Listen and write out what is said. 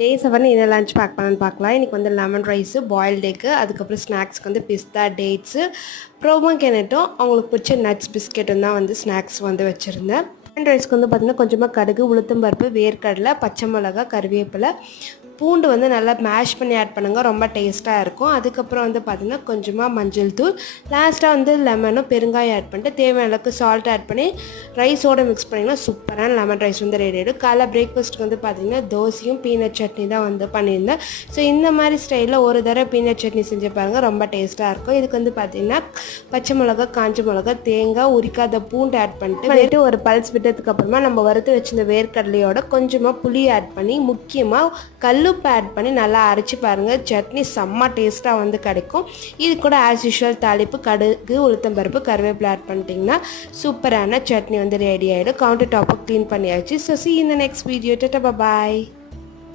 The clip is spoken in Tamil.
டே 7 என்ன லஞ்ச் பேக் பண்ணலான்னு பார்க்கலாம். இன்றைக்கி வந்து லெமன் ரைஸு, பாயில்டு எக்கு, அதுக்கப்புறம் ஸ்நாக்ஸ்க்கு வந்து பிஸ்தா, டேட்ஸு, ப்ரோமோகேனட்டும் அவங்களுக்கு பிடிச்ச நட்ஸ் பிஸ்கெட்டும் தான் வந்து ஸ்நாக்ஸ் வந்து வச்சுருந்தேன். லெமன் ரைஸ்க்கு வந்து பார்த்திங்கன்னா கொஞ்சமாக கடுகு, உளுத்தம்பருப்பு, வேர்க்கடலை, பச்சை மிளகா, கருவேப்பிலை, பூண்டு வந்து நல்லா மேஷ் பண்ணி ஆட் பண்ணுங்கள், ரொம்ப டேஸ்ட்டாக இருக்கும். அதுக்கப்புறம் வந்து பார்த்திங்கன்னா கொஞ்சமாக மஞ்சள் தூள், லாஸ்ட்டாக வந்து லெமனும் பெருங்காயம் ஆட் பண்ணிட்டு தேவையான அளவுக்கு சால்ட் ஆட் பண்ணி ரைஸோடு மிக்ஸ் பண்ணிங்கன்னா சூப்பரான லெமன் ரைஸ் வந்து ரெடி ஆகிடும். காலைல பிரேக்ஃபாஸ்ட்டுக்கு வந்து பார்த்திங்கன்னா தோசையும் பீனட் சட்னி தான் வந்து பண்ணியிருந்தேன். ஸோ இந்த மாதிரி ஸ்டைலில் ஒரு தடவை பீனட் சட்னி செஞ்சு பாருங்கள், ரொம்ப டேஸ்ட்டாக இருக்கும். இதுக்கு வந்து பார்த்திங்கன்னா பச்சை மிளகா, காஞ்ச மிளகா, தேங்காய், உரிக்காத பூண்டு ஆட் பண்ணிட்டு ஒரு பல்ஸ் விட்டதுக்கப்புறமா நம்ம வறுத்து வச்சிருந்த வேர்க்கடலையோட கொஞ்சமாக புளி ஆட் பண்ணி முக்கியமாக கல்லுப்பு ஆட் பண்ணி நல்லா அரைச்சி பாருங்கள், சட்னி செம்ம டேஸ்ட்டாக வந்து கிடைக்கும். இது கூட ஆஸ் யூஷுவல் தாளிப்பு, கடுகு, உளுத்தம்பருப்பு, கருவேப்பிலை ஆட் பண்ணிட்டிங்கன்னா சூப்பரான சட்னி வந்து ரெடி ஆகிடும். கவுண்டர் டாப்பை க்ளீன் பண்ணியாச்சு. So see you in the next video. Tata, bye bye.